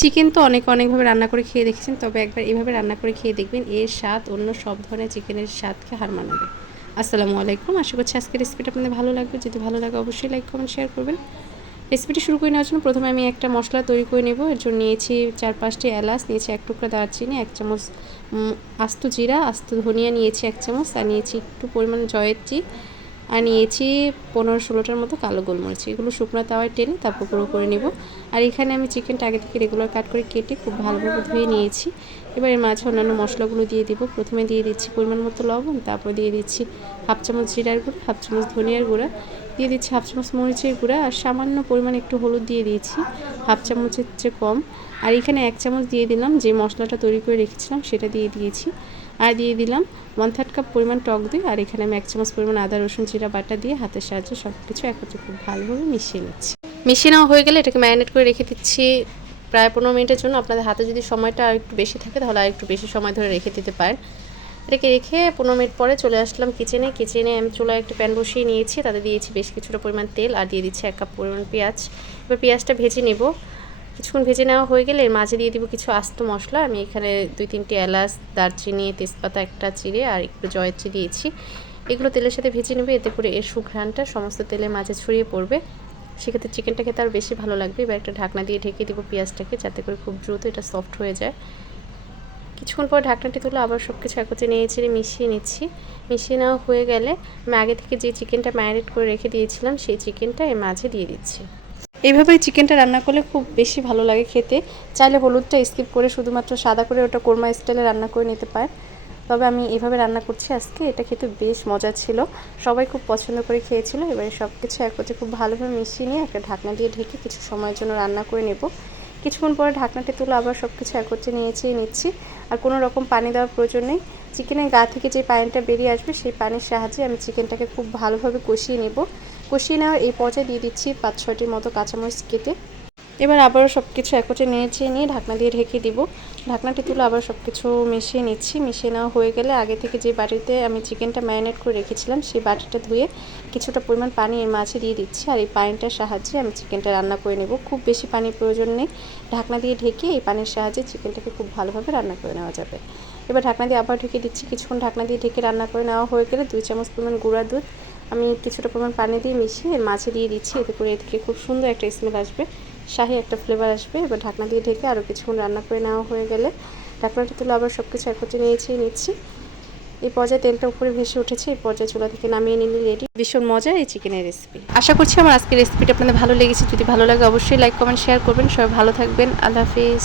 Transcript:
Chicken তো অনেক, অনেকভাবে রান্না করে খেয়ে দেখেছেন, তবে একবার এভাবে রান্না করে খেয়ে দেখবেন, এর স্বাদ অন্য সব ধরনের চিকেনের স্বাদকে হার মানাবে। আসসালামু আলাইকুম, আশা করছি আজকের রেসিপিটা আপনাদের ভালো লাগবে। যদি ভালো লাগে অবশ্যই লাইক কমেন্ট শেয়ার করবেন। রেসিপিটি শুরু করে নেওয়ার জন্য প্রথমে আমি একটা মশলা তৈরি করে নেব। এর জন্য নিয়েছি চার, পাঁচটি এলাচ, নিয়েছি এক টুকরা দারচিনি, এক চামচ আস্ত জিরা, আস্ত ধনিয়া নিয়েছি এক চামচ, আর নিয়েছি একটু পরিমাণ জয়ের জয়েত্রী। আর নিয়েছি পনেরো ষোলোটার মতো কালো গোলমরিচ। এগুলো শুকনো তাওয়ায় টেনে তারপর গুঁড়ো করে নেব। আর এখানে আমি চিকেনটা আগে থেকে রেগুলার কাট করে কেটে খুব ভালোভাবে ধুয়ে নিয়েছি। এবার এর মাঝে অন্যান্য মশলাগুলো দিয়ে দিব। প্রথমে দিয়ে দিচ্ছি পরিমাণ মতো লবণ, তারপর দিয়ে দিচ্ছি হাফ চামচ জিরার গুঁড়ো হাফ চামচ ধনিয়ার গুঁড়া, দিয়ে দিচ্ছি হাফ চামচ মরিচের গুঁড়া আর সামান্য পরিমাণ একটু হলুদ দিয়ে দিয়েছি হাফ চামচের চেয়ে কম। আর এখানে এক চামচ দিয়ে দিলাম যে মশলাটা তৈরি করে রেখেছিলাম সেটা দিয়ে দিয়েছি। আর দিয়ে দিলাম ওয়ান থার্ড কাপ পরিমাণ টক দই, আর এখানে আমি এক চামচ পরিমাণ আদা, রসুন, জিরা, বাটা দিয়ে হাতের সাহায্যে সব কিছু একত্রে খুব ভালোভাবে মিশিয়ে নিচ্ছি। মিশিয়ে নেওয়া হয়ে গেলে এটাকে ম্যারিনেট করে রেখে দিচ্ছি প্রায় পনেরো মিনিটের জন্য। আপনাদের হাতে যদি সময়টা আর একটু বেশি থাকে তাহলে আর একটু বেশি সময় ধরে রেখে দিতে পারেন। এটাকে রেখে পনেরো মিনিট পরে চলে আসলাম কিচেনে কিচেনে আমি চুলায় একটা প্যান বসিয়ে নিয়েছি, তাতে দিয়েছি বেশ কিছুটা পরিমাণ তেল, আর দিয়ে দিচ্ছি এক কাপ পরিমাণ পেঁয়াজ। এবার পেঁয়াজটা ভেজে নেব। কিছুক্ষণ ভেজে নেওয়া হয়ে গেলে এর মাঝে দিয়ে দিব কিছু আস্ত মশলা। আমি এখানে দুই তিনটি এলাচ, দারচিনি, তেজপাতা, একটা চিড়ে আর একটু জয়ত্রী দিয়েছি। এগুলো তেলের সাথে ভেজে নেবে, এতে করে এর সুঘ্রাণটা সমস্ত তেলের মাঝে ছড়িয়ে পড়বে। সেক্ষেত্রে চিকেনটা খেতে আর বেশি ভালো লাগবে। এবার একটা ঢাকনা দিয়ে ঢেকে দিব পেঁয়াজটাকে, যাতে করে খুব দ্রুত এটা সফট হয়ে যায়। কিছুক্ষণ পর ঢাকনাটি তুলে আবার সব কিছু একত্রে নিয়ে ছেড়ে মিশিয়ে নিচ্ছি। মিশিয়ে নেওয়া হয়ে গেলে আমি আগে থেকে যে চিকেনটা ম্যারিনেট করে রেখে দিয়েছিলাম, সেই চিকেনটা এর মাঝে দিয়ে দিচ্ছি। এইভাবেই চিকেনটা রান্না করলে খুব বেশি ভালো লাগে খেতে। চাইলে হলুদটা স্কিপ করে শুধুমাত্র সাদা করে ওটা কোরমা স্টাইলে রান্না করে নিতে পারেন। তবে আমি এভাবে রান্না করছি আজকে, এটা খেতে বেশ মজা ছিল। সবাই খুব পছন্দ করে খেয়েছিল, এবারে সব কিছু একত্রে খুব ভালোভাবে মিশিয়ে নিয়ে একটা ঢাকনা দিয়ে ঢেকে কিছু সময়ের জন্য রান্না করে নেব। কিছুক্ষণ পরে ঢাকনাটি তুলে আবার সব কিছু একত্রে নিয়েছি, নিচ্ছি। আর কোনো রকম পানি দেওয়ার প্রয়োজন নেই। চিকেনের গা থেকে যে পানিটা বেরিয়ে আসবে, সেই পানির সাহায্যে আমি চিকেনটাকে খুব ভালোভাবে কষিয়ে নেব। কষিয়ে নেওয়ার এই পর্যায়ে দিয়ে দিচ্ছি পাঁচ ছয়টির মতো কাঁচামরিচ কেটে। এবার আবারও সব কিছু একত্রে নিয়েছি নিয়ে ঢাকনা দিয়ে ঢেকে দিব। ঢাকনাটি তুলে আবার সব কিছু মিশিয়ে নিচ্ছি। মিশিয়ে নেওয়া হয়ে গেলে আগে থেকে যে বাটিতে আমি চিকেনটা ম্যারিনেট করে রেখেছিলাম, সেই বাটিটা ধুয়ে কিছুটা পরিমাণ পানি এর মাঝে দিয়ে দিচ্ছি আর এই পানিটার সাহায্যে আমি চিকেনটা রান্না করে নেব। খুব বেশি পানির প্রয়োজন নেই। ঢাকনা দিয়ে ঢেকে এই পানির সাহায্যে চিকেনটাকে খুব ভালোভাবে রান্না করে নেওয়া যাবে। এবার ঢাকনা দিয়ে আবার ঢেকে দিচ্ছি। কিছুক্ষণ ঢাকনা দিয়ে ঢেকে রান্না করে নেওয়া হয়ে গেলে দুই চামচ পরিমাণ গুঁড়া দুধ আমি কিছুটা পরিমাণ পানি দিয়ে মিশিয়ে মাঝে দিয়ে দিচ্ছি। এতে করে এ থেকে খুব সুন্দর একটা স্মেল আসবে। শাহি একটা ফ্লেভার আসবে। এবার ঢাকনা দিয়ে ঢেকে আরও কিছুক্ষণ রান্না করে নেওয়া হয়ে গেলে ঢাকনাটা তুলে আবার সব কিছু একত্রে নিয়েছি, নিচ্ছি। এই পর্যায়ে তেলটা উপরে ভেসে উঠেছে। এই পর্যায়ে চুলা থেকে নামিয়ে নিলে রেডি ভীষণ মজার এই চিকেনের রেসিপি আশা করছি আমার আজকের রেসিপিটা আপনাদের ভালো লেগেছে। যদি ভালো লাগে অবশ্যই লাইক কমেন্ট শেয়ার করবেন। সবাই ভালো থাকবেন। আল্লাহ হাফিজ।